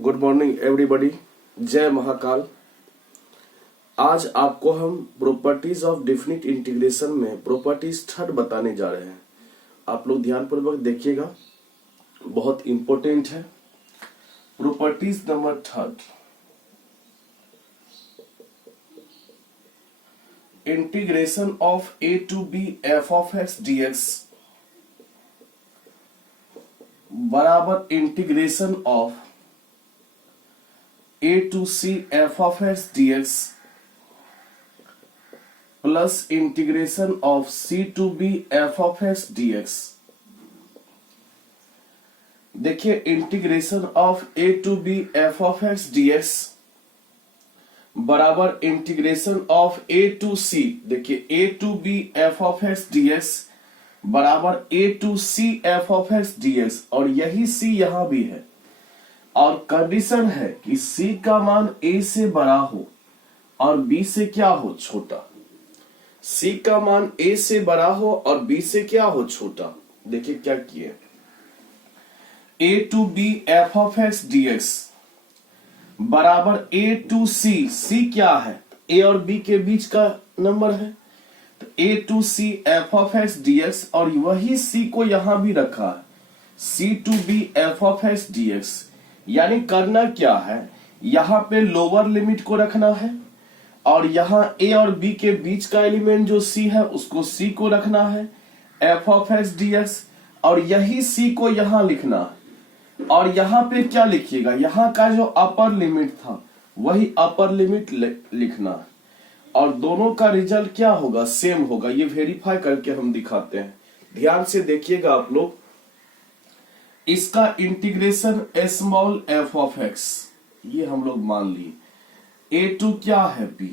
Good morning everybody. जय महाकाल। आज आपको हम प्रॉपर्टीज ऑफ डेफिनिट इंटीग्रेशन में प्रॉपर्टीज थर्ड बताने जा रहे हैं। आप लोग ध्यानपूर्वक देखिएगा, बहुत इंपॉर्टेंट है। Properties number third, integration of a to b f of x dx बराबर integration of a to c f of x dx plus integration of c to b f of x dx। देखिए, integration of a to b f of x dx बराबर integration of a to c, देखिए a to b f of x dx बराबर a to c f of x dx, और यही c यहां भी है। और कंडीशन है कि c का मान a से बड़ा हो और b से क्या हो, छोटा। c का मान a से बड़ा हो और b से क्या हो, छोटा। देखिए क्या किए, a to b f of x dx बराबर a to c, c क्या है, a और b के बीच का नंबर है, तो a to c f of x dx, और वही c को यहां भी रखा है, c to b f of x dx। यानी करना क्या है, यहां पे लोअर लिमिट को रखना है और यहां a और b के बीच का एलिमेंट जो c है उसको c को रखना है f of x dx, और यही c को यहां लिखना है। और यहां पे क्या लिखिएगा, यहां का जो अपर लिमिट था वही अपर लिमिट लिखना है, और दोनों का रिजल्ट क्या होगा, सेम होगा। ये वेरीफाई करके हम दिखाते हैं। ध्यान से देखिएगा आप लोग, इसका integration small f of x ये हम लोग मान लिए, a2 क्या है b,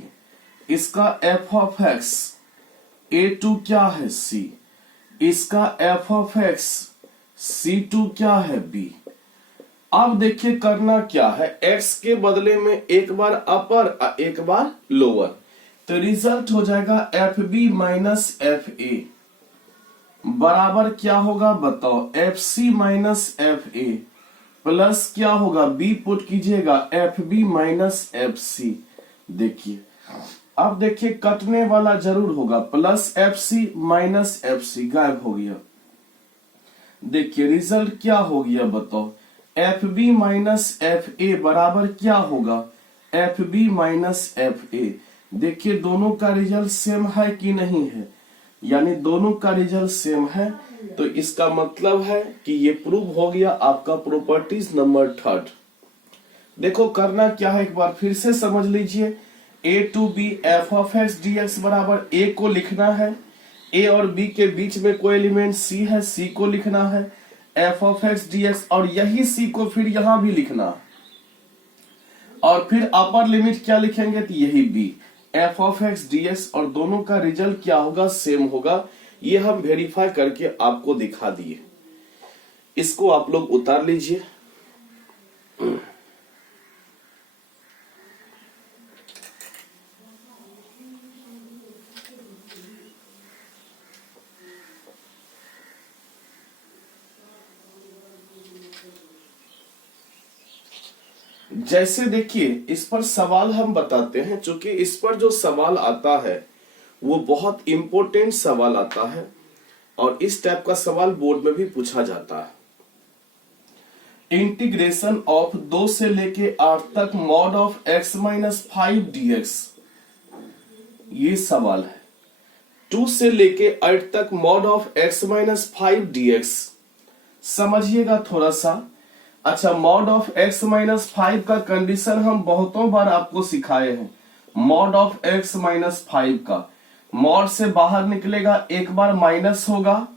इसका f ऑफ x a2 क्या है c, इसका f ऑफ x c2 क्या है b। अब देखिए करना क्या है, x के बदले में एक बार अपर एक बार लोअर, तो रिजल्ट हो जाएगा F B minus F A बराबर क्या होगा बताओ, F C minus F A plus क्या होगा, बी पुट कीजिएगा F B minus F C. देखिए अब देखिए कटने वाला जरूर होगा, plus F C minus F C गायब हो गया। देखिए रिजल्ट क्या हो गया बताओ, F B minus F A बराबर क्या होगा, F B minus F A. देखिए दोनों का रिजल्ट सेम है कि नहीं है, यानी दोनों का रिजल्ट सेम है, तो इसका मतलब है कि ये प्रूव हो गया आपका प्रॉपर्टीज नंबर थर्ड। देखो करना क्या है, एक बार फिर से समझ लीजिए, a to b f of x dx बराबर a को लिखना है, a और b के बीच में कोई एलिमेंट c है, c को लिखना है f of x dx, और यही c को फिर यहां भी लिखना, और फिर अपर लिमिट क्या लिखेंगे, तो यही b f of x ds, और दोनों का रिजल्ट क्या होगा, सेम होगा। ये हम वेरीफाई करके आपको दिखा दिए। इसको आप लोग उतार लीजिए। जैसे देखिए इस पर सवाल हम बताते हैं, क्योंकि इस पर जो सवाल आता है वो बहुत इंपॉर्टेंट सवाल आता है, और इस टाइप का सवाल बोर्ड में भी पूछा जाता है। इंटीग्रेशन ऑफ 2 से लेके 8 तक mod of x minus 5 dx, ये सवाल है। 2 से लेके 8 तक mod of x minus 5 dx, समझिएगा थोड़ा सा। अच्छा, मॉड ऑफ x माइनस 5 का कंडीशन हम बहुतों बार आपको सिखाए हैं। मॉड ऑफ x माइनस 5 का मॉड से बाहर निकलेगा, एक बार माइनस होगा,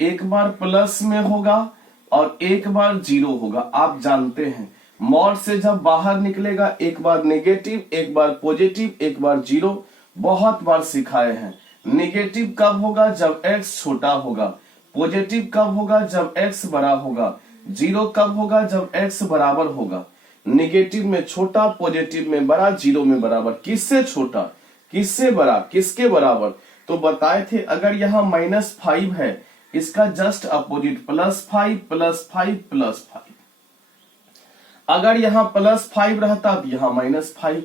एक बार प्लस में होगा, और एक बार जीरो होगा। आप जानते हैं मॉड से जब बाहर निकलेगा एक बार नेगेटिव, एक बार पॉजिटिव, एक बार जीरो, बहुत बार सिखाए हैं। नेगेटिव कब होगा, जब x छोटा होगा। पॉजिटिव कब होगा, जब x बड़ा होगा। जीरो कब होगा, जब x बराबर होगा। नेगेटिव में छोटा, पॉजिटिव में बड़ा, जीरो में बराबर। किससे छोटा, किससे बड़ा, किसके बराबर, तो बताए थे अगर यहाँ -5 है, इसका जस्ट अपोजिट +5 +5 +5। अगर यहाँ +5 रहता तो यहाँ -5,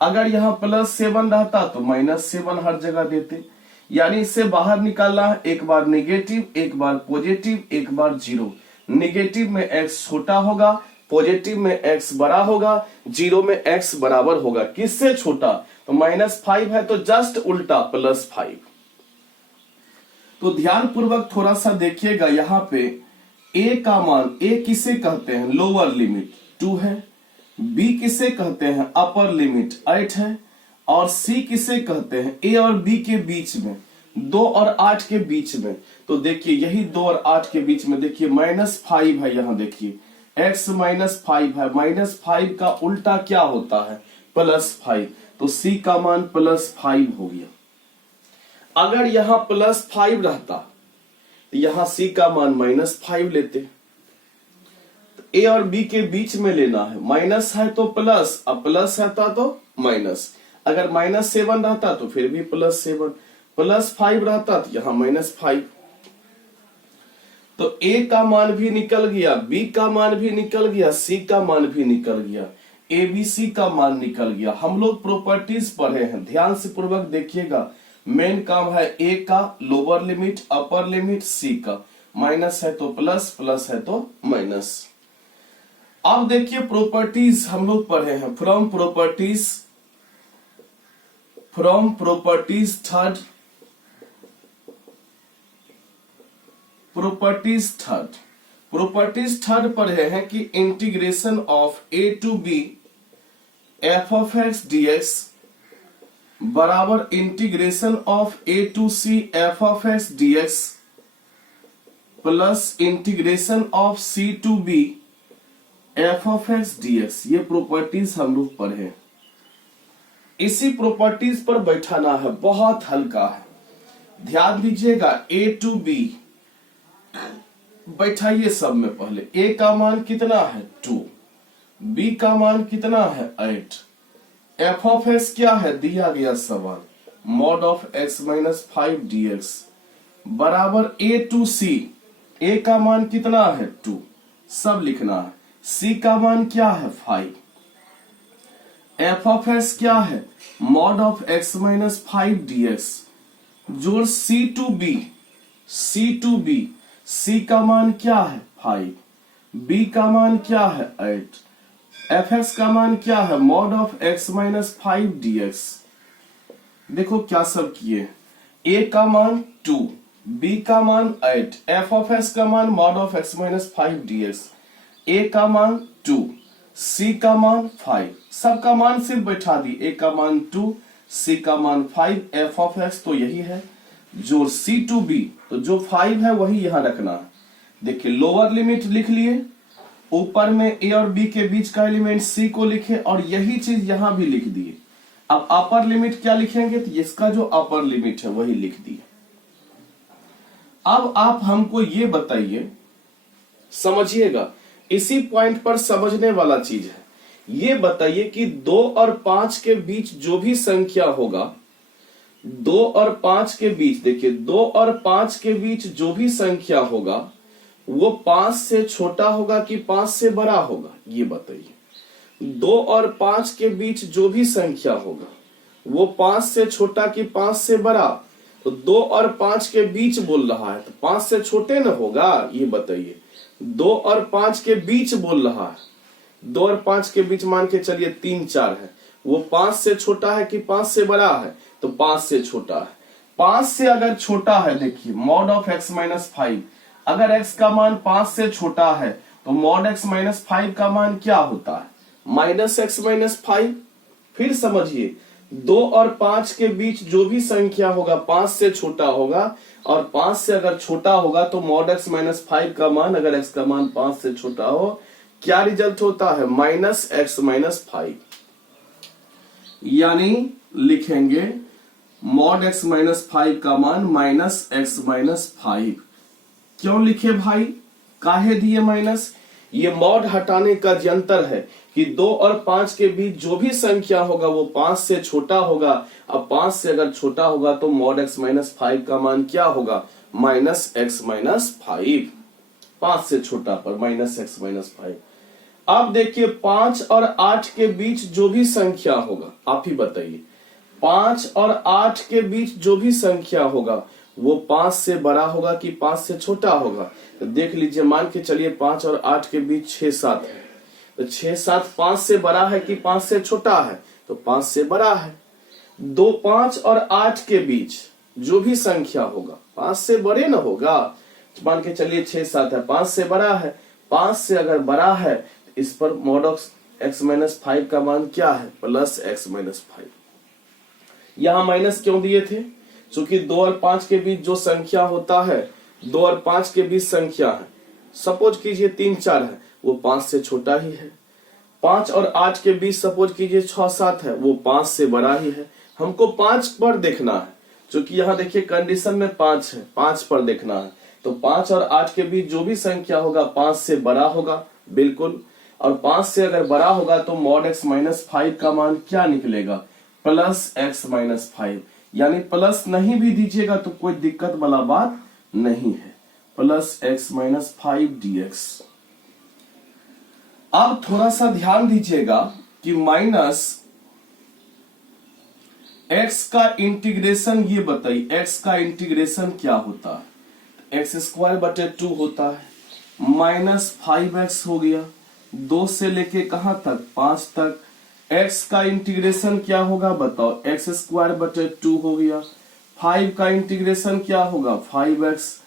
अगर यहाँ +7 रहता तो -7 हर जगह देते। यानी इससे बाहर निकालना है, एक बार नेगेटिव, एक बार पॉजिटिव, एक बार जीरो। नेगेटिव में x छोटा होगा, पॉजिटिव में x बड़ा होगा, जीरो में x बराबर होगा किससे छोटा, तो -5 है तो जस्ट उल्टा +5। तो ध्यान पूर्वक थोड़ा सा देखिएगा, यहाँ पे a का मान, a किसे कहते हैं लोअर लिमिट 2 है, b किसे कहते हैं अपर लिमिट 8 है, और c किसे कहते हैं a और b के बीच में 2 और 8 के बीच में। तो देखिए यही 2 और 8 के बीच में देखिए -5 है, यहाँ देखिए x -5 है, -5 का उल्टा क्या होता है +5, तो c का मान +5 हो गया। अगर यहाँ +5 रहता तो यहाँ c का मान -5 लेते। a और b के बीच में लेना है, माइनस है तो प्लस, अब प्लस रहता तो माइनस, अगर -7 रहता तो फिर भी +7, +5 रहता तो यहाँ -5। तो a का मान भी निकल गया, b का मान भी निकल गया, c का मान भी निकल गया, abc का मान निकल गया। हम लोग प्रॉपर्टीज पढ़े हैं, ध्यान से पूर्वक देखिएगा। मेन काम है a का lower limit, upper limit, c का माइनस है तो प्लस, प्लस है तो माइनस। अब देखिए प्रॉपर्टीज हम लोग पढ़े हैं, फ्रॉम प्रॉपर्टीज थर्ड पढ़े हैं कि integration of a to b f of x dx बराबर integration of a to c f of x dx plus integration of c to b f of x dx। ये properties हम लोग पढ़े, इसी properties पर बैठाना है, बहुत हल्का है। ध्यान दीजिएगा, a to b बैठाइए सब में। पहले a का मान कितना है 2, b का मान कितना है 8, f of x क्या है दिया गया सवाल, mod of x - 5 dx बराबर a to c। a का मान कितना है 2, सब लिखना है, c का मान क्या है 5, f of x क्या है mod of x - 5 dx जोड़ c to b, c का मान क्या है 5, b का मान क्या है 8, fx का मान क्या है mod of x - 5 dx। देखो क्या सब किए, a का मान 2, b का मान 8, f of x का मान mod of x - 5 dx, a का मान 2, c का मान 5, सबका मान सिर्फ बैठा दी, a का मान 2, c का मान 5, f of x तो यही है, जोड़ c to b, तो जो 5 है वही यहां रखना है। देखिए लोअर लिमिट लिख लिए, ऊपर में a और b के बीच का एलिमेंट c को लिखे, और यही चीज यहां भी लिख दिए। अब अपर लिमिट क्या लिखेंगे, तो इसका जो अपर लिमिट है वही लिख दिए। अब आप हमको ये बताइए, समझिएगा, इसी पॉइंट पर समझने वाला चीज है। ये बताइए कि 2 और 5 के बीच जो भी संख्या होगा, 2 और 5 के बीच, देखिए 2 और 5 के बीच जो भी संख्या होगा वो 5 से छोटा होगा कि 5 से बड़ा होगा, ये बताइए। 2 और 5 के बीच जो भी संख्या होगा वो 5 से छोटा कि 5 से बड़ा, तो 2 और 5 के बीच बोल रहा है तो 5 से छोटे न होगा, ये बताइए। 2 और 5 के बीच बोल रहा है, 2 और 5 के बीच मान के चलिए 3 4 है, वो 5 से छोटा है कि 5 से बड़ा है, तो 5 से छोटा है। 5 से अगर छोटा है, देखिए mod of x - 5, अगर x का मान 5 से छोटा है तो mod x - 5 का मान क्या होता है -x - 5। फिर समझिए, 2 और 5 के बीच जो भी संख्या होगा 5 से छोटा होगा, और 5 से अगर छोटा होगा तो mod x - 5 का मान, अगर x का मान 5 से छोटा हो, क्या रिजल्ट होता है -x - 5। यानी लिखेंगे mod x - 5 का मान -x - 5। क्यों लिखे भाई, काहे दिए माइनस, ये mod हटाने का जंतर है कि 2 और 5 के बीच जो भी संख्या होगा वो 5 से छोटा होगा। अब 5 से अगर छोटा होगा तो mod x - 5 का मान क्या होगा -x - 5, 5 से छोटा पर -x - 5। अब देखिए 5 और 8 के बीच जो भी संख्या होगा, आप ही बताइए, 5 और 8 के बीच जो भी संख्या होगा वो 5 से बड़ा होगा कि 5 से छोटा होगा? तो देख लीजिए, मान के चलिए 5 और 8 के बीच 6-7 है, तो 6-7 5 से बड़ा है कि 5 से छोटा है? तो 5 से बड़ा है। 5 और 8 के बीच जो भी संख्या होगा 5 से बड़े ना होगा। मान के चलिए 6-7 है, 5 से बड़ा है। 5 से अगर बड़ा है तो इस पर mod ऑफ x-5 का मान क्या है? Plus x-5। यहां माइनस क्यों दिए थे? क्योंकि 2 और 5 के बीच जो संख्या होता है, 2 और 5 के बीच संख्या है, सपोज कीजिए 3-4 है, वो 5 से छोटा ही है। 5 और 8 के बीच सपोज कीजिए 6-7 है, वो 5 से बड़ा ही है। हमको 5 पर देखना है, क्योंकि यहाँ देखिए कंडीशन में 5 है, 5 पर देखना है। तो 5 और 8 के बीच जो भी संख्या होगा 5 से बड़ा होगा, बिल्कुल। और 5 से अगर बड़ा होगा तो mod x-5 का मान क्या निकलेगा? Plus x-5। यानी प्लस नहीं भी दीजिएगा तो कोई दिक्कत वाला बात नहीं है। Plus x-5 dx। अब थोड़ा सा ध्यान दीजिएगा कि माइनस x का इंटीग्रेशन, ये बताइए x का इंटीग्रेशन क्या होता है? x²/2 होता है। माइनस 5x हो गया, 2 से लेके कहां तक? 5 तक। x का इंटीग्रेशन क्या होगा बताओ? x²/2 हो गया। 5 का इंटीग्रेशन क्या होगा? 5x।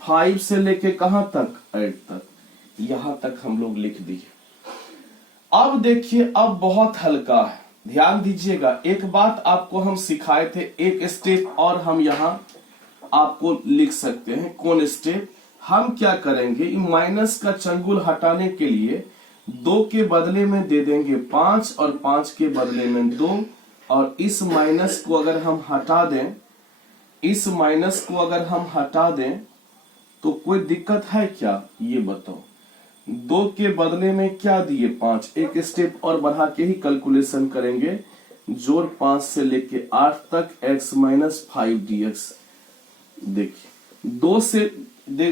5 से लेके कहां तक? 8 तक। यहां तक हम लोग लिख दिए। अब देखिए, अब बहुत हल्का है, ध्यान दीजिएगा। एक बात आपको हम सिखाए थे, एक स्टेप और हम यहाँ आपको लिख सकते हैं। कौन स्टेप? हम क्या करेंगे, माइनस का चंगुल हटाने के लिए 2 के बदले में दे देंगे 5 और 5 के बदले में 2। और इस माइनस को अगर हम हटा दें, इस माइनस को अगर हम हटा दें तो कोई दिक्कत है क्या? ये बताओ। 2 के बदले में क्या दिए? 5। एक स्टेप और बढ़ा के ही कैलकुलेशन करेंगे। जोड़ 5 से लेके 8 तक x-5 dx। देखिए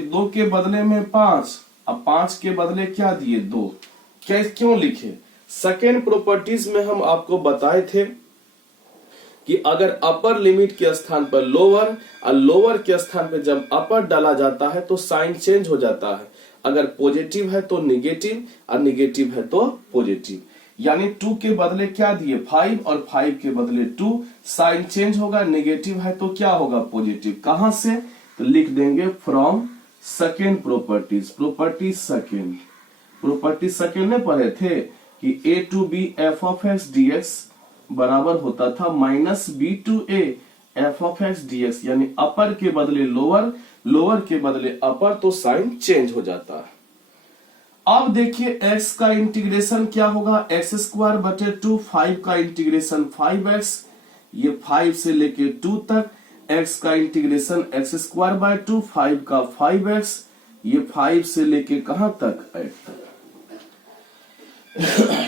2 के बदले में 5, अब 5 के बदले क्या दिए? 2। क्यों लिखे? सेकेंड प्रॉपर्टीज में हम आपको बताए थे कि अगर अपर लिमिट के स्थान पर लोअर और लोअर के स्थान पर जब अपर डाला जाता है तो साइन चेंज हो जाता है। अगर पॉजिटिव है तो निगेटिव और निगेटिव है तो पॉजिटिव। यानी 2 के बदले क्या दिए? 5 और 5 के बदले 2। साइन चेंज होगा, निगेटिव है तो क्या होगा? पॉजिटिव। कहां से? तो लिख देंगे from second properties. Property second में पढ़े थे कि a to b f of x dx बराबर होता था minus b to a f of x dx। यानी अपर के बदले लोअर, लोअर के बदले अपर, तो साइन चेंज हो जाता है। अब देखिए x का इंटीग्रेशन क्या होगा? x²/2। 5 का इंटीग्रेशन 5x, ये 5 से लेके 2 तक। x का इंटीग्रेशन x²/2, 5 का 5x, ये 5 से लेके कहां तक? 8 तक।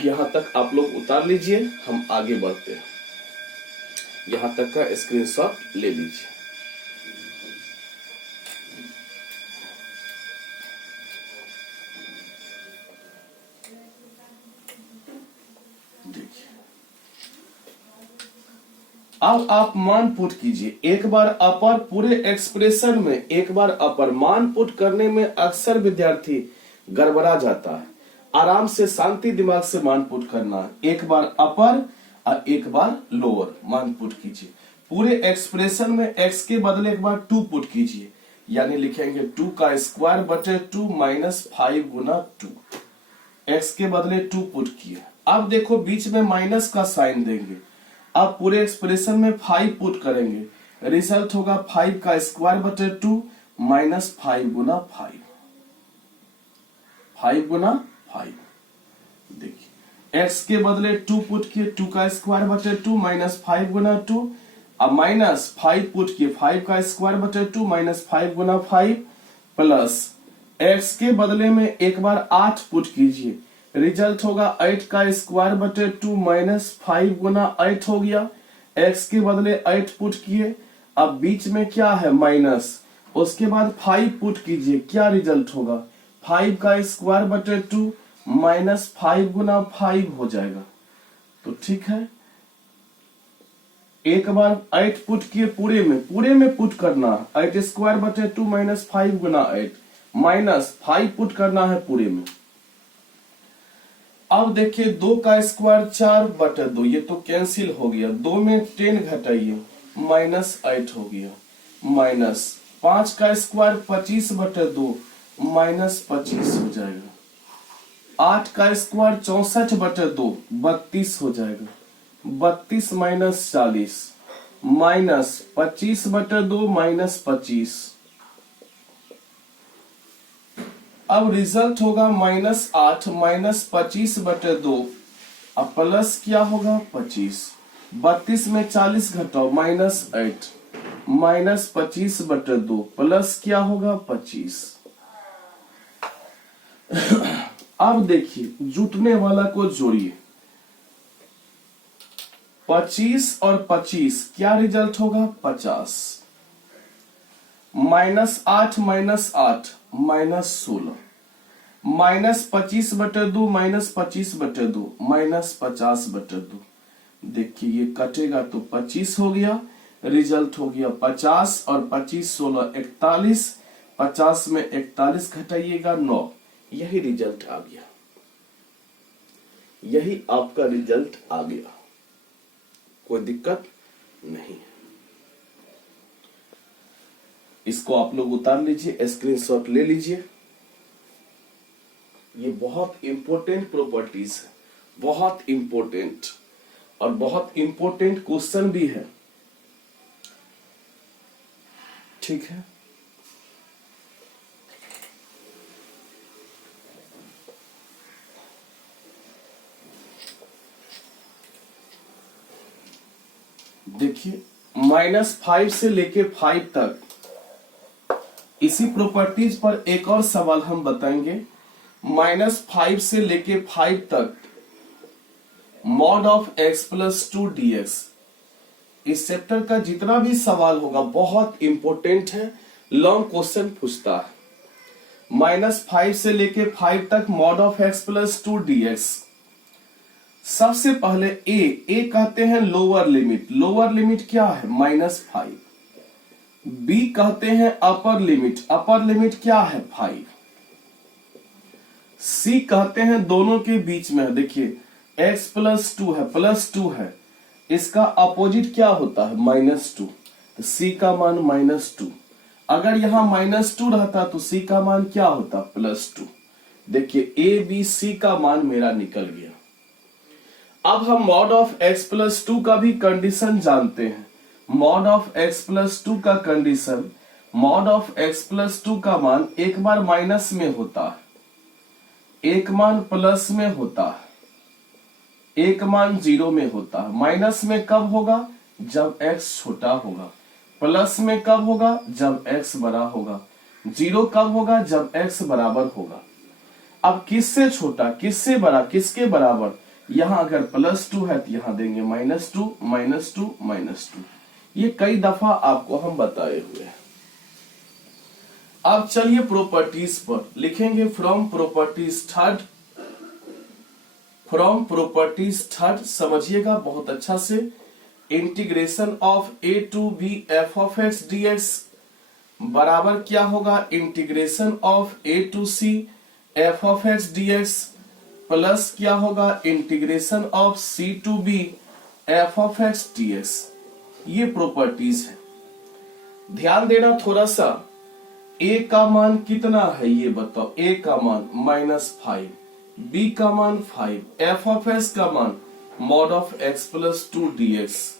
यहां तक आप लोग उतार लीजिए, हम आगे बढ़ते हैं। यहां तक का स्क्रीनशॉट ले लीजिए। अब आप मान पुट कीजिए। एक बार अपर पूरे एक्सप्रेशन में, एक बार अपर मान पुट करने में अक्सर विद्यार्थी गड़बड़ा जाता है। आराम से शांति दिमाग से मान पुट करना है। एक बार अपर और एक बार लोअर मान पुट कीजिए। पूरे एक्सप्रेशन में x के बदले एक बार 2 पुट कीजिए, यानी लिखेंगे 2 का स्क्वायर बटे 2 माइनस 5 गुना 2। x के बदले 2 पुट किए। अब देखो बीच में माइनस का साइन देंगे। अब पूरे एक्सप्रेशन में 5 पुट करेंगे, रिजल्ट होगा 5 का स्क्वायर बटे 2 माइनस 5 गुना 5। 5 गुना 5। देखिए x के बदले 2 पुट किए, 2 का स्क्वायर बटे 2 माइनस 5 गुना 2। अब माइनस 5 पुट किए, 5 का स्क्वायर बटे 2 माइनस 5 गुना 5, प्लस x के बदले में एक बार 8 पुट कीजिए, रिजल्ट होगा 8 का स्क्वायर बटे 2 माइनस 5 गुना 8 हो गया। x के बदले 8 पुट किए, अब बीच में क्या है? माइनस। उसके बाद 5 पुट कीजिए, क्या रिजल्ट होगा? 5 का स्क्वायर बटे 2 -5 गुना 5 हो जाएगा। तो ठीक है, एक बार 8 पुट किए पूरे में पुट करना है। 8²/2 -5 गुना 8 -5 पुट करना है पूरे में। अब देखिए 2 का स्क्वायर 4/2, ये तो कैंसिल हो गया। 2 में 10 घटाइए -8 हो गया। माइनस 5 का स्क्वायर 25/2 -25 हो जाएगा। 8 का स्क्वायर 64/2 32 हो जाएगा। 32 - 40 -25/2 -25। अब रिजल्ट होगा -8 -25/2। अब प्लस क्या होगा 25। 32 में 40 घटाओ -8 -25/2 प्लस क्या होगा 25। अब देखिए जुटने वाला को जोड़िए। 25 और 25 क्या रिजल्ट होगा 50। -8 -8 -16 -25/2 -25/2 -50/2। देखिए ये कटेगा तो 25 हो गया। रिजल्ट हो गया 50 और 25 16 41। 50 में 41 घटाइएगा 9। यही रिजल्ट आ गया। यही आपका रिजल्ट आ गया, कोई दिक्कत नहीं। इसको आप लोग उतार लीजिए, स्क्रीनशॉट ले लीजिए। ये बहुत इंपॉर्टेंट प्रॉपर्टीज है, बहुत इंपॉर्टेंट और बहुत इंपॉर्टेंट क्वेश्चन भी है। ठीक है, देखिए -5 से लेके 5 तक इसी प्रॉपर्टीज पर एक और सवाल हम बताएंगे। -5 से लेके 5 तक mod of x + 2 dx। इस चैप्टर का जितना भी सवाल होगा बहुत इंपॉर्टेंट है, लॉन्ग क्वेश्चन पूछता है। -5 से लेके 5 तक mod of x + 2 dx। सबसे पहले ए कहते हैं लोअर लिमिट। लोअर लिमिट क्या है -5। बी कहते हैं अपर लिमिट। अपर लिमिट क्या है 5। सी कहते हैं दोनों के बीच में है। देखिए x + 2 है, +2 है, इसका अपोजिट क्या होता है -2। तो सी का मान -2। अगर यहां -2 रहता तो सी का मान क्या होता +2। देखिए ए बी सी का मान मेरा निकल गया। अब हम mod of x + 2 का भी कंडीशन जानते हैं। mod of x + 2 का कंडीशन, mod of x + 2 का मान एक बार माइनस में होता है, एक मान प्लस में होता है, एक मान 0 में होता है। माइनस में कब होगा जब x छोटा होगा, प्लस में कब होगा जब x बड़ा होगा, 0 कब होगा जब x बराबर होगा। अब किससे छोटा किससे बड़ा किसके बराबर, यहां अगर +2 है तो यहां देंगे -2 -2 -2। ये कई दफा आपको हम बताए हुए हैं। अब चलिए प्रॉपर्टीज पर लिखेंगे। फ्रॉम प्रॉपर्टीज थर्ड समझिएगा बहुत अच्छा से। Integration of a to b f of x dx बराबर क्या होगा integration of a to c f of x dx plus क्या होगा integration of c to b f of x dx। ये प्रॉपर्टीज है, ध्यान देना थोड़ा सा। a का मान कितना है ये बताओ। a का मान -5, b का मान 5, f of x का मान mod of x + 2 dx।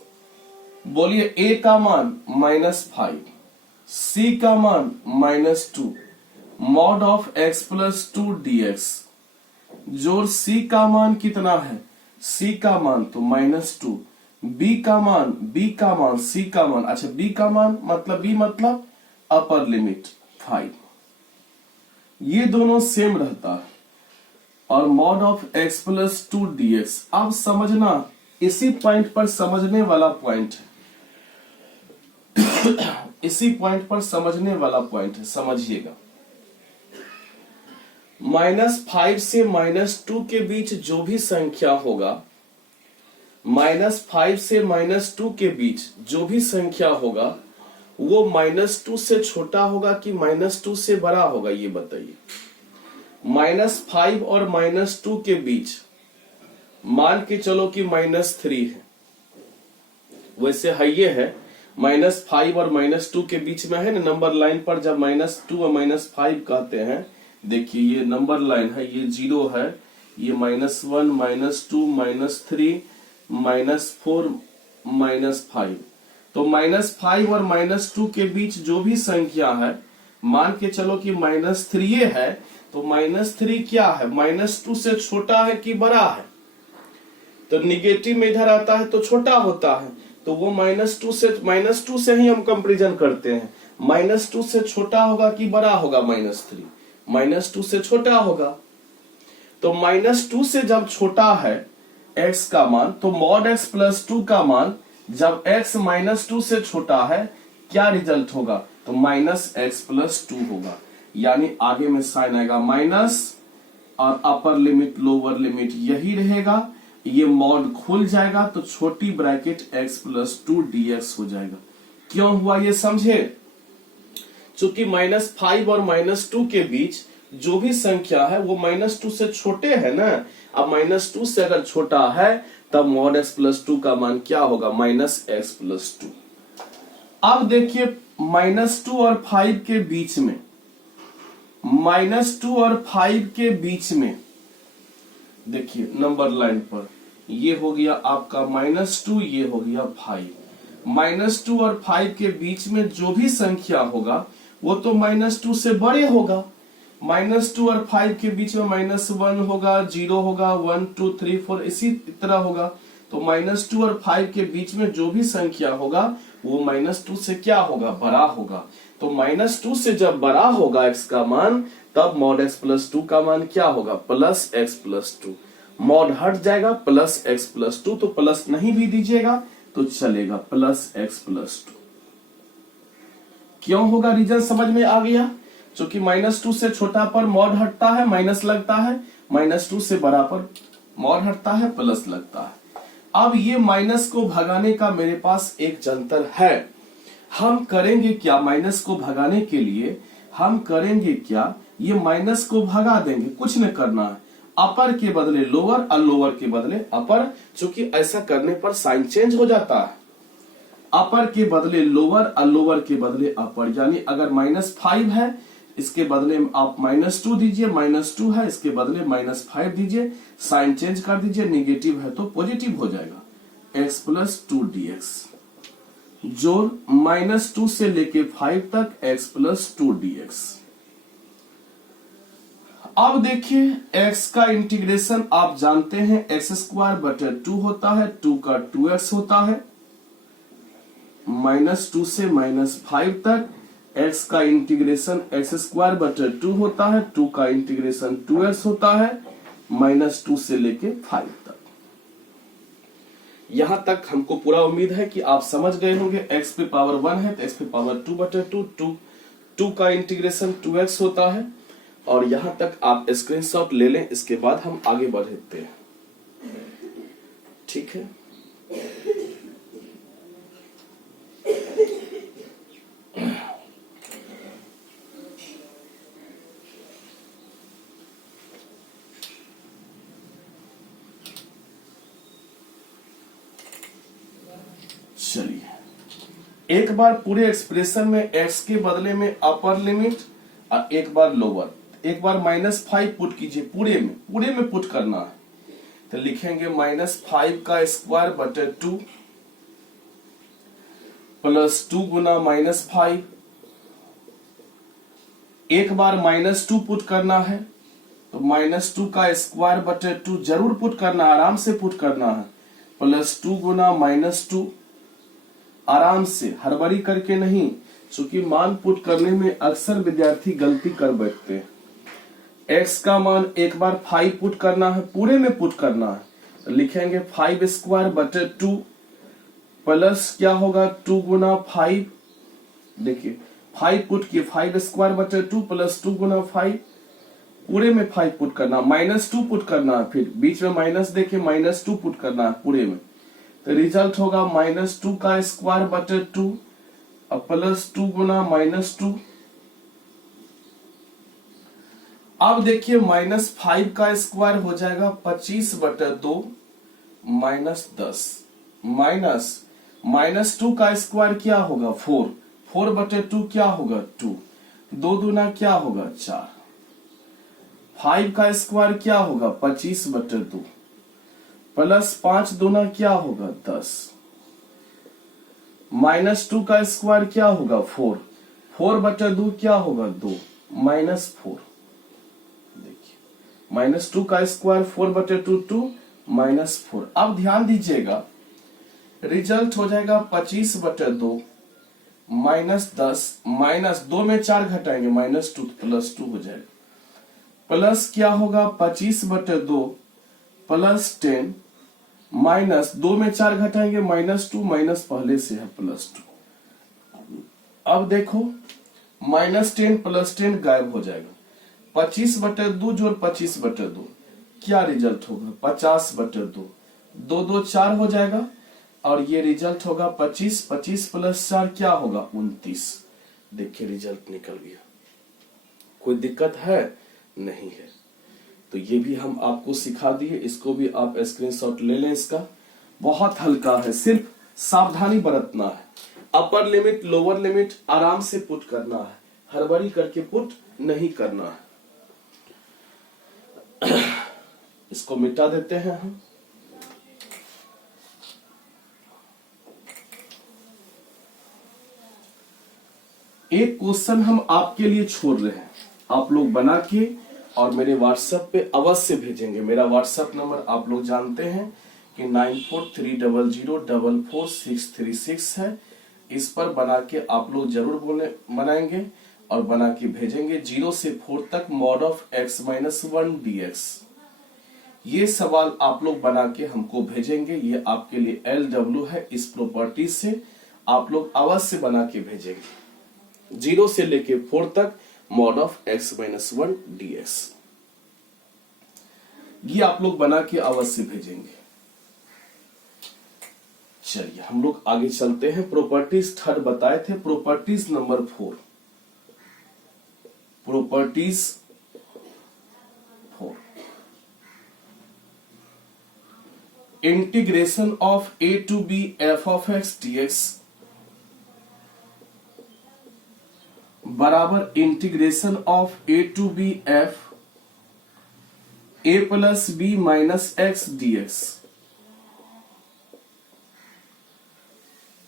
बोलिए a का मान -5, c का मान -2, mod of x + 2 dx। जोड़ c का मान कितना है, c का मान तो -2, b का मान c का मान, अच्छा b का मान मतलब b मतलब अपर लिमिट 5। ये दोनों सेम रहता है और mod of x + 2 dx। अब समझना, इसी पॉइंट पर समझने वाला पॉइंट है इसी पॉइंट पर समझने वाला पॉइंट है, समझिएगा। -5 से -2 के बीच जो भी संख्या होगा, -5 से -2 के बीच जो भी संख्या होगा वो -2 से छोटा होगा कि -2 से बड़ा होगा, ये बताइए। -5 और -2 के बीच मान के चलो कि -3 है, वैसे है ये है -5 और -2 के बीच में है ना, नंबर लाइन पर जब -2 और -5 कहते हैं, देखिए ये नंबर लाइन है, ये 0 है, ये -1 -2 -3 -4 -5, तो -5 और -2 के बीच जो भी संख्या है, मान के चलो कि -3 है, तो -3 क्या है, -2 से छोटा है कि बड़ा है, तो निगेटिव में इधर आता है तो छोटा होता है, तो वो -2 से ही हम कंपैरिजन करते हैं, -2 से छोटा होगा कि बड़ा होगा, -3 -2 से छोटा होगा, तो -2 से जब छोटा है x का मान, तो mod x + 2 का मान जब x -2 से छोटा है क्या रिजल्ट होगा, तो -x + 2 होगा, यानी आगे में साइन आएगा माइनस और अपर लिमिट लोअर लिमिट यही रहेगा, ये मॉड खुल जाएगा तो छोटी ब्रैकेट x + 2 dx हो जाएगा। क्यों हुआ ये समझे, चूंकि -5 और -2 के बीच जो भी संख्या है वो -2 से छोटे है ना, अब -2 से अगर छोटा है तब mod x + 2 का मान क्या होगा, -x + 2। अब देखिए -2 और 5 के बीच में, -2 और 5 के बीच में देखिए नंबर लाइन पर ये हो गया आपका -2, ये हो गया 5, -2 और 5 के बीच में जो भी संख्या होगा वो तो -2 से बड़े होगा, -2 और 5 के बीच में -1 होगा, 0 होगा, 1 2 3 4 इसी तरह होगा, तो -2 और 5 के बीच में जो भी संख्या होगा वो -2 से क्या होगा, बड़ा होगा, तो -2 से जब बड़ा होगा x का मान, तब mod x + 2 का मान क्या होगा, +x + 2, मॉड हट जाएगा, +x + 2, तो प्लस नहीं भी दीजिएगा तो चलेगा, +x + 2। क्यों होगा, रीजन समझ में आ गया, क्योंकि -2 से छोटा पर मॉड हटता है माइनस लगता है, -2 से बड़ा पर मॉड हटता है प्लस लगता है। अब ये माइनस को भगाने का मेरे पास एक जंतर है, हम करेंगे क्या, माइनस को भगाने के लिए हम करेंगे क्या, ये माइनस को भगा देंगे, कुछ नहीं करना है, अपर के बदले लोअर और लोअर के बदले अपर, क्योंकि ऐसा करने पर साइन चेंज हो जाता है, अपर के बदले लोअर और लोअर के बदले अपर, यानी अगर -5 है इसके बदले आप -2 दीजिए, -2 है इसके बदले -5 दीजिए, साइन चेंज कर दीजिए, निगेटिव है तो पॉजिटिव हो जाएगा, x + 2 dx, जोड़ -2 से लेके 5 तक x + 2 dx। अब देखिए x का इंटीग्रेशन आप जानते हैं x² / 2 होता है, 2 का 2x होता है, -2 से -5 तक x का इंटीग्रेशन x² / 2 होता है, 2 का इंटीग्रेशन 2x होता है, -2 से लेके 5 तक। यहां तक हमको पूरा उम्मीद है कि आप समझ गए होंगे, x पे पावर 1 है तो x पे पावर 2/2, 2 का इंटीग्रेशन 2x होता है, और यहां तक आप स्क्रीनशॉट ले लें, इसके बाद हम आगे बढ़ते हैं, ठीक है। चलिए एक बार पूरे एक्सप्रेशन में x के बदले में अपर लिमिट और एक बार लोअर, एक बार -5 पुट कीजिए, पूरे में पुट करना है, तो लिखेंगे -5 का स्क्वायर / 2 + 2 गुना -5, एक बार -2 पुट करना है तो -2 का स्क्वायर / 2 जरूर पुट करना, आराम से पुट करना है, +2 गुना -2, आराम से, हड़बड़ी करके नहीं, क्योंकि मान पुट करने में अक्सर विद्यार्थी गलती कर बैठते हैं। x का मान एक बार 5 पुट करना है, पूरे में पुट करना है, तो लिखेंगे 5² / 2 प्लस क्या होगा 2 गुना 5, देखिए 5 पुट किए, 5² / 2 + 2 गुना 5 पूरे में 5 पुट करना, -2 पुट करना है, फिर बीच में माइनस देके -2 पुट करना है पूरे में, तो रिजल्ट होगा -2 का स्क्वायर बटे 2 और +2 गुना -2। अब देखिए -5 का स्क्वायर हो जाएगा 25 बटे 2 -10 -2 का स्क्वायर क्या होगा 4, 4 बटे 2 क्या होगा 2, 2 दूना क्या होगा 4, 5 का स्क्वायर क्या होगा 25 बटे 2 प्लस 5 दूना क्या होगा 10, -2 का स्क्वायर क्या होगा 4, 4 बटे 2 क्या होगा 2 -4। देखिए -2 का स्क्वायर 4 बटे 2 2 -4। अब ध्यान दीजिएगा रिजल्ट हो जाएगा 25 बटे 2 -10 -2 में 4 घटाएंगे -2 +2 हो जाएगा, प्लस क्या होगा 25 बटे 2 +10 -2 में 4 घटाएंगे -2 माइनस पहले से है +2। अब देखो -10 +10 गायब हो जाएगा, 25 बटे 2 जोड़ 25 बटे 2 क्या रिजल्ट होगा 50 बटे 2, 2 2 4 हो जाएगा और ये रिजल्ट होगा 25, 25 + 4 क्या होगा 29। देखिए रिजल्ट निकल गया, कोई दिक्कत है नहीं है। तो ये भी हम आपको सिखा दिए, इसको भी आप स्क्रीनशॉट ले लें। इसका बहुत हल्का है, सिर्फ सावधानी बरतना है। अपर लिमिट लोअर लिमिट आराम से पुट करना है, हड़बड़ी करके पुट नहीं करना है। इसको मिटा देते हैं हम। एक क्वेश्चन हम आपके लिए छोड़ रहे हैं, आप लोग बना के और मेरे व्हाट्सएप पे अवश्य भेजेंगे। मेरा व्हाट्सएप नंबर आप लोग जानते हैं कि 9430044636 है। इस पर बना के आप लोग जरूर बनाएंगे और बना के भेजेंगे। 0 से 4 तक mod of x - 1 dx, ये सवाल आप लोग बना के हमको भेजेंगे। ये आपके लिए LW है, इस प्रॉपर्टी से आप लोग अवश्य बना के भेजेंगे। 0 से लेके 4 तक mod of x - 1 dx, ये आप लोग बना के अवश्य भेजेंगे। चलिए हम लोग आगे चलते हैं। प्रॉपर्टीज थर्ड बताए थे, properties number 4, properties 4, integration of a to b f of x dx बराबर integration of a to b f a plus b minus x dx।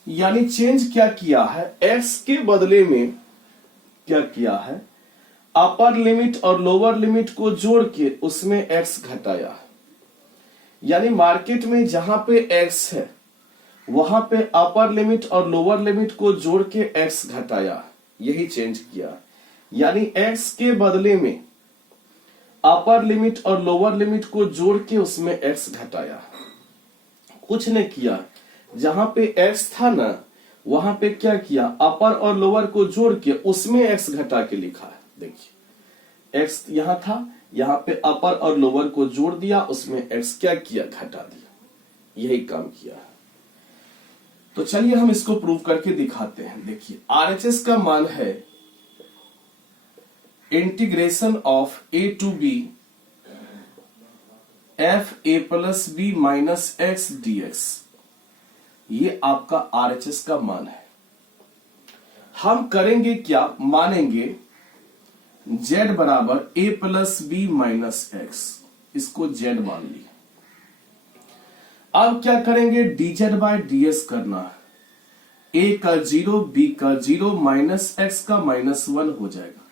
यानी चेंज क्या किया है, x के बदले में क्या किया है, अपर लिमिट और लोअर लिमिट को जोड़ के उसमें x घटाया। यानी मार्केट में जहां पे x है वहां पे अपर लिमिट और लोअर लिमिट को जोड़ के x घटाया, यही चेंज किया। यानी x के बदले में अपर लिमिट और लोअर लिमिट को जोड़ के उसमें x घटाया, कुछ ने किया। जहां पे x था ना वहां पे क्या किया, अपर और लोअर को जोड़ के उसमें x घटा के लिखा है। देखिए x यहां था, यहां पे अपर और लोअर को जोड़ दिया, उसमें x क्या किया, घटा दिया, यही काम किया है। तो चलिए हम इसको प्रूव करके दिखाते हैं। देखिए RHS का मान है integration of a to b f a plus b minus x dx, ये आपका RHS का मान है। हम करेंगे क्या, मानेंगे z बराबर a plus b minus x, इसको z मान लिया। अब क्या करेंगे, dz by ds करना है। a का 0 b का 0 माइनस x का -1 हो जाएगा।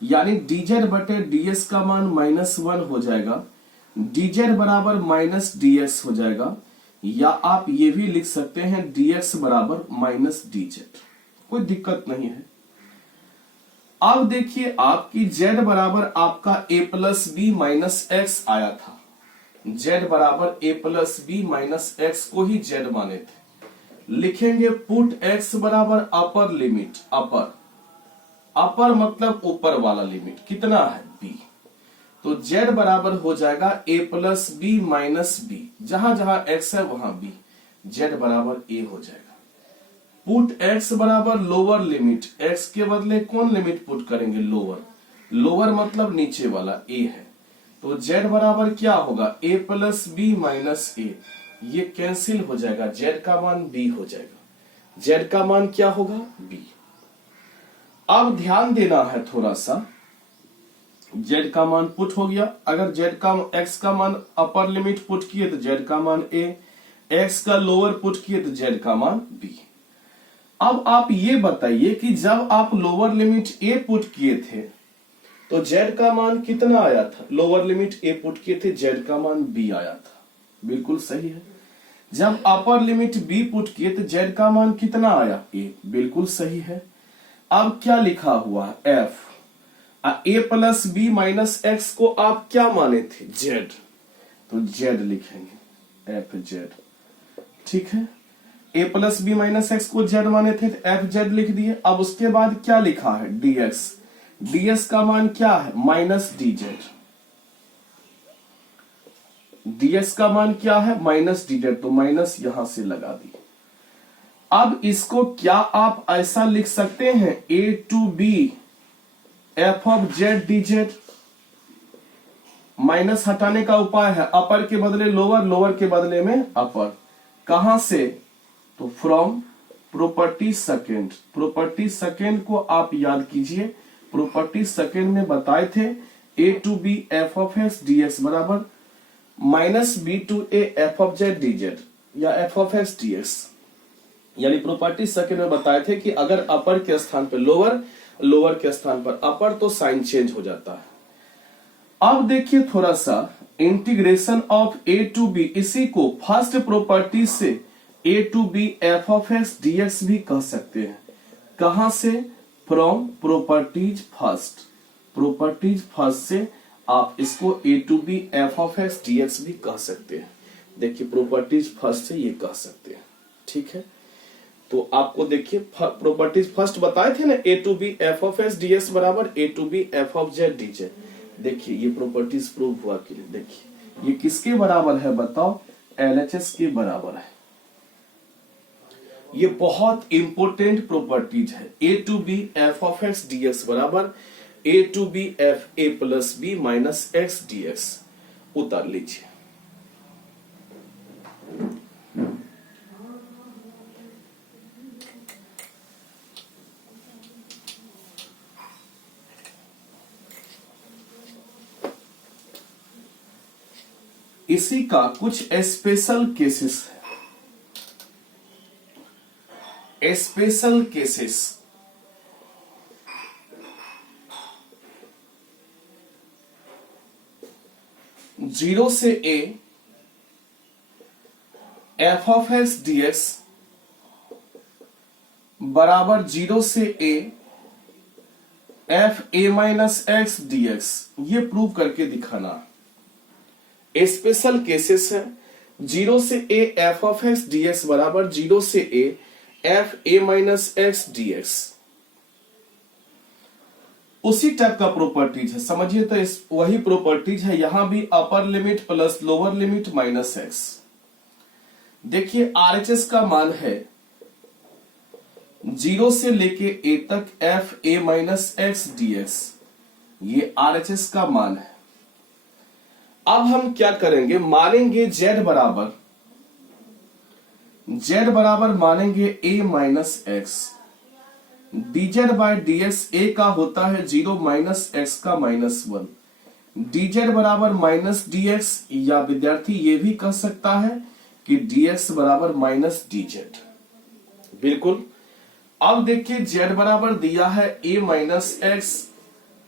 यानी dz बटे ds का मान -1 हो जाएगा, dz बराबर -dx हो जाएगा, या आप ये भी लिख सकते हैं dx बराबर -dz, कोई दिक्कत नहीं है। अब देखिए आपकी z बराबर आपका a plus B minus X आया था, z बराबर a plus B minus X को ही z माने थे। लिखेंगे पुट x बराबर अपर लिमिट, अपर मतलब ऊपर वाला लिमिट कितना है b, तो z बराबर हो जाएगा a plus B minus B, जहां जहां x है वहां b, z बराबर a हो जाएगा। पुट x बराबर लोअर लिमिट, x के बदले कौन लिमिट पुट करेंगे? लोअर। लोअर मतलब नीचे वाला a है, तो z बराबर क्या होगा? a plus B minus a, ये कैंसिल हो जाएगा, z का मान b हो जाएगा। z का मान क्या होगा? b। अब ध्यान देना है थोड़ा सा, z का मान पुट हो गया, अगर x का मान अपर लिमिट पुट किए तो z का मान a, x का लोअर पुट किए तो z का मान b। अब आप ये बताइए कि जब आप लोअर लिमिट a पुट किए थे तो z का मान कितना आया था? लोअर लिमिट a पुट किए थे, z का मान b आया था, बिल्कुल सही है। जब अपर लिमिट b पुट किए तो z का मान कितना आया? a, बिल्कुल सही है। अब क्या लिखा हुआ है? f। a plus B minus X को आप क्या माने थे? z, तो z लिखेंगे, एफ जेड, ठीक है। a plus B minus X को z माने थे तो एफ जेड लिख दिए। अब उसके बाद क्या लिखा है? dx, ds का मान क्या है? माइनस dz, ds का मान क्या है? माइनस dz, तो माइनस यहां से लगा दिए। अब इसको क्या आप ऐसा लिख सकते हैं? a to b F of Z D Z. Minus हटाने का उपाय है, अपर के बदले लोअर, लोअर के बदले में अपर। कहां से? तो from property second. Property second को आप याद कीजिए, प्रॉपर्टी सेकेंड में बताए थे A to B F of X D X बराबर minus B to A F of Z D Z या F of X D X. यानी प्रॉपर्टी सेकेंड में बताए थे कि अगर अपर के स्थान पर लोअर, लोअर के स्थान पर अपर, तो साइन चेंज हो जाता है। अब देखिए थोड़ा सा, integration of A to B, इसी को फर्स्ट प्रॉपर्टी से A to B F of X D X भी कह सकते हैं। कहां से? From properties first. Properties first से आप इसको A to B F of X D X भी कह सकते हैं। देखिए प्रॉपर्टीज फर्स्ट से ये कह सकते हैं, ठीक है। तो आपको देखिए प्रॉपर्टीज फर्स्ट बताए थे ना, A to B F of X D X बराबर A to B F of Z D Z. देखिए ये प्रॉपर्टीज प्रूव हुआ कि नहीं। देखिए ये किसके बराबर है बताओ? एलएचएस के बराबर है। ये बहुत इंपॉर्टेंट प्रॉपर्टीज है। A to B F of X D X बराबर A to B F A plus B minus X D X. उतार लीजिए। इसी का कुछ स्पेशल केसेस है। स्पेशल केसेस जीरो से A F of X D X बराबर जीरो से A F A minus X dx, ये प्रूव करके दिखाना। स्पेशल केसेस है, जीरो से A F of X D X बराबर जीरो से A F A minus X dx. उसी टाइप का प्रॉपर्टीज है, समझिए तो वही प्रॉपर्टीज है। यहां भी upper limit plus lower limit minus X. देखिए आरएचएस का मान है जीरो से लेके ए तक F A minus X dx, ये आरएचएस का मान है। अब हम क्या करेंगे? मानेंगे z बराबर मानेंगे a minus X. dz by ds a का होता है जीरो माइनस एक्स का माइनस वन। dz बराबर माइनस dx, या विद्यार्थी ये भी कह सकता है कि dx बराबर माइनस dz। बिल्कुल। अब देखिए z बराबर दिया है a माइनस एक्स,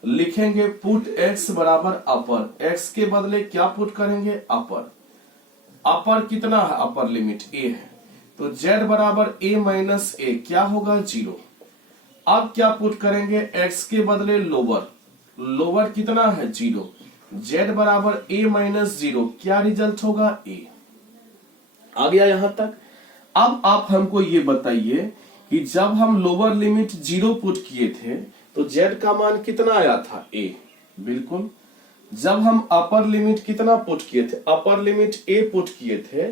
लिखेंगे पुट x बराबर अपर। x के बदले क्या पुट करेंगे? अपर। अपर कितना है? अपर लिमिट a है, तो z बराबर a माइनस a, क्या होगा? जीरो। अब क्या पुट करेंगे? x के बदले लोअर। लोअर कितना है? जीरो। z बराबर a माइनस जीरो, क्या रिजल्ट होगा? a। आ गया यहां तक। अब आप हमको ये बताइए कि जब हम लोअर लिमिट जीरो पुट किए थे तो z का मान कितना आया था? a। बिल्कुल। जब हम अपर लिमिट कितना पुट किए थे, अपर लिमिट ए पुट किए थे,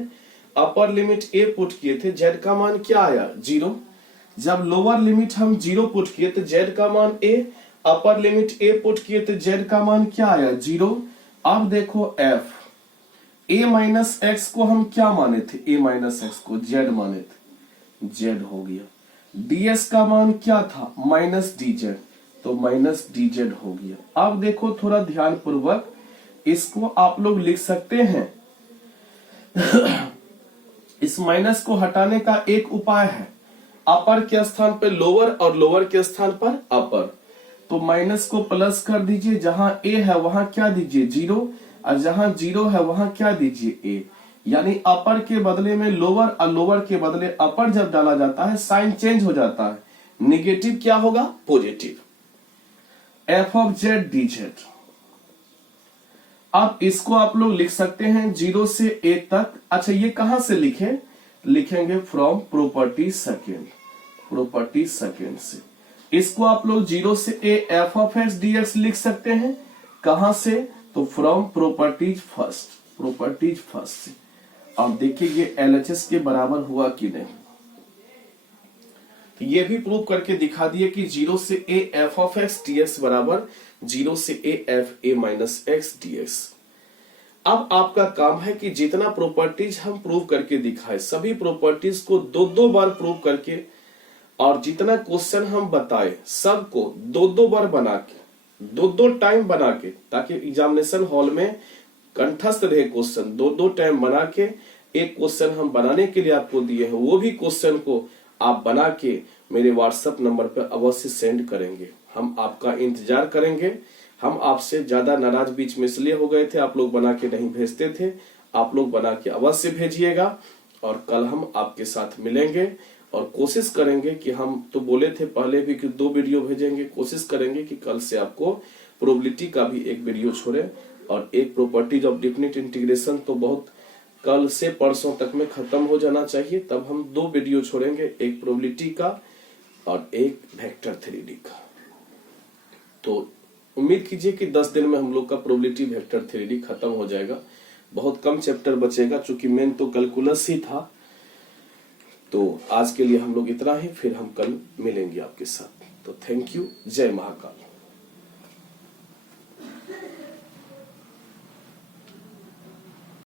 अपर लिमिट ए पुट किए थे, जेड का मान क्या आया 0। जब लोअर लिमिट हम 0 पुट किए तो जेड का मान ए, अपर लिमिट ए पुट किए तो जेड का मान क्या आया 0। अब देखो एफ, ए माइनस एक्स को हम क्या माने थे, ए माइनस एक्स को जेड माने थे, जेड हो गया। डीएस का मान क्या था माइनस डीजेड, तो माइनस डीजेड हो गया। अब देखो थोड़ा ध्यान पूर्वक इसको आप लोग लिख सकते हैं। इस माइनस को हटाने का एक उपाय है, अपर के स्थान पर लोअर और लोअर के स्थान पर अपर। तो माइनस को प्लस कर दीजिए, जहां ए है वहां क्या दीजिए 0, और जहां 0 है वहां क्या दीजिए ए। यानी अपर के बदले में लोअर और लोअर के बदले अपर जब डाला जाता है साइन चेंज हो जाता है, निगेटिव क्या होगा positive. F of Z D Z. अब इसको आप लोग लिख सकते हैं 0 से a तक। अच्छा ये कहां से लिखे, लिखेंगे from property second, property second से। इसको आप लोग 0 से a F of x dx लिख सकते हैं, कहां से, तो from properties first, properties first से। अब देखिए ये LHS के बराबर हुआ कि नहीं, तो ये भी प्रूव करके दिखा दिए कि 0 से a F of x dx बराबर 0 से a F a minus x dx। अब आपका काम है कि जितना प्रॉपर्टीज हम प्रूव करके दिखाए सभी प्रॉपर्टीज को दो दो बार प्रूव करके, और जितना क्वेश्चन हम बताए सबको दो दो बार बना के, दो दो टाइम बना के, ताकि एग्जामिनेशन हॉल में कंठस्थ रहे क्वेश्चन। दो दो टाइम बना के एक क्वेश्चन हम बनाने के लिए आपको दिए हैं, वो भी क्वेश्चन को आप बना के मेरे व्हाट्सएप नंबर पर अवश्य सेंड करेंगे। हम आपका इंतजार करेंगे। हम आपसे ज्यादा नाराज बीच में इसलिए हो गए थे, आप लोग बना के नहीं भेजते थे, आप लोग बना के अवश्य भेजिएगा। और कल हम आपके साथ मिलेंगे और कोशिश करेंगे कि, हम तो बोले थे पहले भी कि 2 वीडियो भेजेंगे, कोशिश करेंगे कि कल से आपको प्रोबेबिलिटी का भी एक वीडियो छोड़े, और एक प्रॉपर्टीज ऑफ डेफिनेट इंटीग्रेशन तो बहुत कल से परसों तक में खत्म हो जाना चाहिए। तब हम 2 वीडियो छोड़ेंगे, एक प्रोबेबिलिटी का और एक वेक्टर थ्योरी का। तो उम्मीद कीजिए कि 10 दिन में हम लोग का प्रोबेबिलिटी वेक्टर थ्योरी खत्म हो जाएगा। बहुत कम चैप्टर बचेगा, चूंकि मेन तो कैलकुलस ही था। तो आज के लिए हम लोग इतना ही, फिर हम कल मिलेंगे आपके साथ। तो थैंक यू, जय महाकाल।